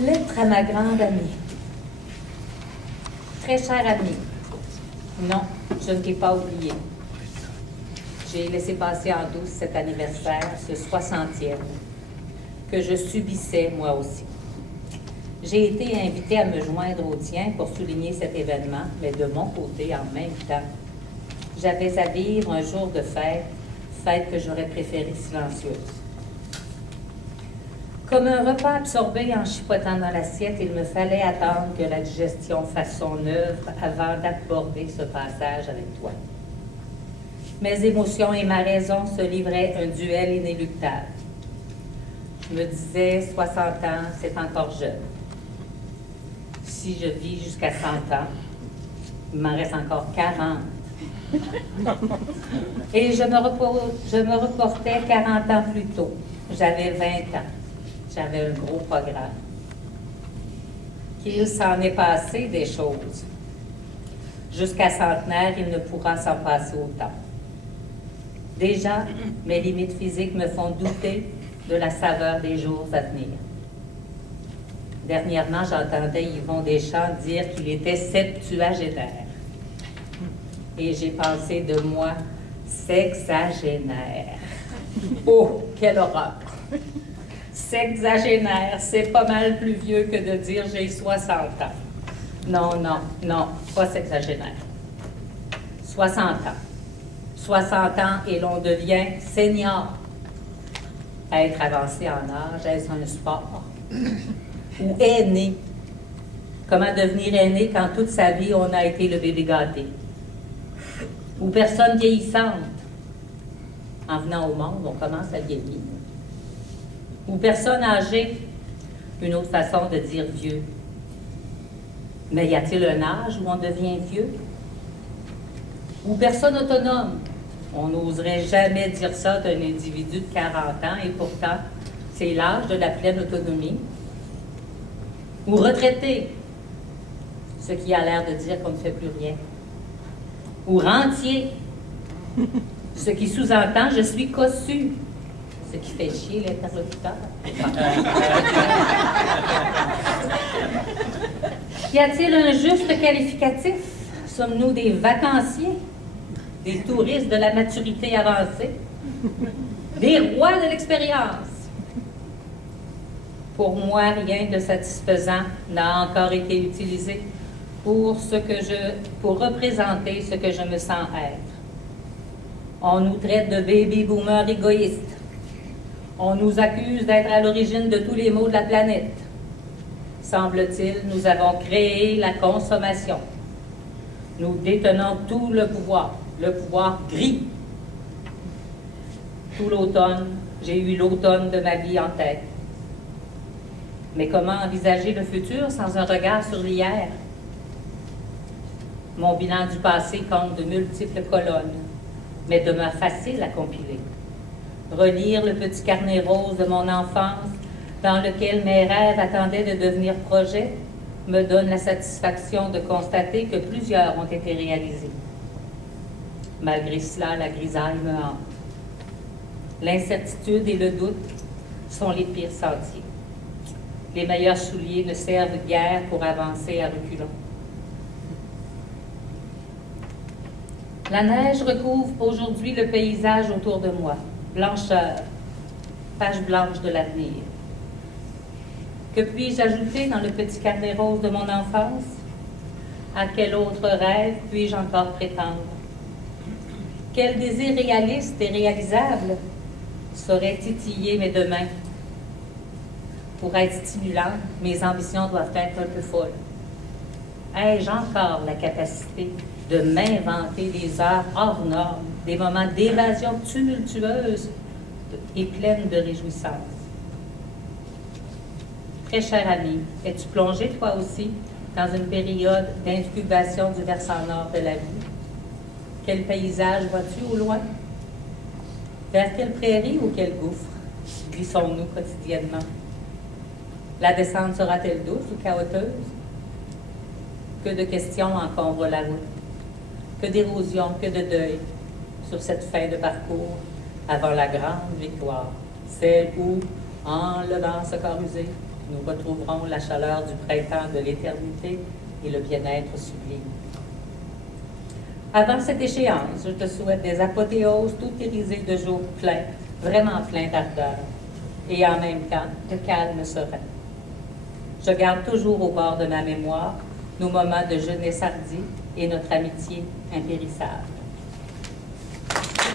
Lettre à ma grande amie. Très chère amie, non, je ne t'ai pas oublié. J'ai laissé passer en douce cet anniversaire, ce 60e, que je subissais moi aussi. J'ai été invitée à me joindre au tien pour souligner cet événement, mais de mon côté, en même temps, j'avais à vivre un jour de fête, fête que j'aurais préférée silencieuse. Comme un repas absorbé en chipotant dans l'assiette, il me fallait attendre que la digestion fasse son œuvre avant d'aborder ce passage avec toi. Mes émotions et ma raison se livraient un duel inéluctable. Je me disais, 60 ans, c'est encore jeune. Si je vis jusqu'à 100 ans, il m'en reste encore 40. Et je me reportais 40 ans plus tôt. J'avais 20 ans. J'avais un gros programme. Qu'il s'en est passé des choses. Jusqu'à centenaire, il ne pourra s'en passer autant. Déjà, mes limites physiques me font douter de la saveur des jours à venir. Dernièrement, j'entendais Yvon Deschamps dire qu'il était septuagénaire. Et j'ai pensé de moi, sexagénaire. Oh, quelle horreur! Sexagénaire, c'est pas mal plus vieux que de dire j'ai 60 ans. Non, non, non, pas sexagénaire. 60 ans. 60 ans et l'on devient senior. Être avancé en âge, est-ce un sport? Ou aîné? Comment devenir aîné quand toute sa vie on a été le bébé gâté? Ou personne vieillissante? En venant au monde, on commence à vieillir. Ou personne âgée, une autre façon de dire vieux. Mais y a-t-il un âge où on devient vieux? Ou personne autonome. On n'oserait jamais dire ça d'un individu de 40 ans et pourtant, c'est l'âge de la pleine autonomie. Ou retraité, ce qui a l'air de dire qu'on ne fait plus rien. Ou rentier, ce qui sous-entend je suis cossu. Ce qui fait chier l'interlocuteur. Y a-t-il un juste qualificatif? Sommes-nous des vacanciers? Des touristes de la maturité avancée? Des rois de l'expérience? Pour moi, rien de satisfaisant n'a encore été utilisé pour représenter ce que je me sens être. On nous traite de baby-boomers égoïstes. On nous accuse d'être à l'origine de tous les maux de la planète. Semble-t-il, nous avons créé la consommation. Nous détenons tout le pouvoir gris. Tout l'automne, j'ai eu l'automne de ma vie en tête. Mais comment envisager le futur sans un regard sur l'hier? Mon bilan du passé compte de multiples colonnes, mais demeure facile à compiler. Relire le petit carnet rose de mon enfance, dans lequel mes rêves attendaient de devenir projets, me donne la satisfaction de constater que plusieurs ont été réalisés. Malgré cela, la grisaille me hante. L'incertitude et le doute sont les pires sentiers. Les meilleurs souliers ne servent guère pour avancer à reculons. La neige recouvre aujourd'hui le paysage autour de moi. Blancheur, page blanche de l'avenir. Que puis-je ajouter dans le petit carnet rose de mon enfance? À quel autre rêve puis-je encore prétendre? Quel désir réaliste et réalisable saurait titiller mes deux mains? Pour être stimulant, mes ambitions doivent être un peu folles. Ai-je encore la capacité de m'inventer des heures hors normes, des moments d'évasion tumultueuse et pleine de réjouissance? Très cher ami, es-tu plongé toi aussi dans une période d'incubation du versant nord de la vie? Quel paysage vois-tu au loin? Vers quelle prairie ou quel gouffre glissons-nous quotidiennement? La descente sera-t-elle douce ou chaoteuse? Que de questions encombrent la route. que d'érosion, que de deuil sur cette fin de parcours avant la grande victoire, celle où, en levant ce corps usé, nous retrouverons la chaleur du printemps de l'éternité et le bien-être sublime. Avant cette échéance, je te souhaite des apothéoses tout irisées de jours pleins, vraiment pleins d'ardeur, et en même temps de calme serein. Je garde toujours au bord de ma mémoire nos moments de jeunesse hardie et notre amitié impérissable.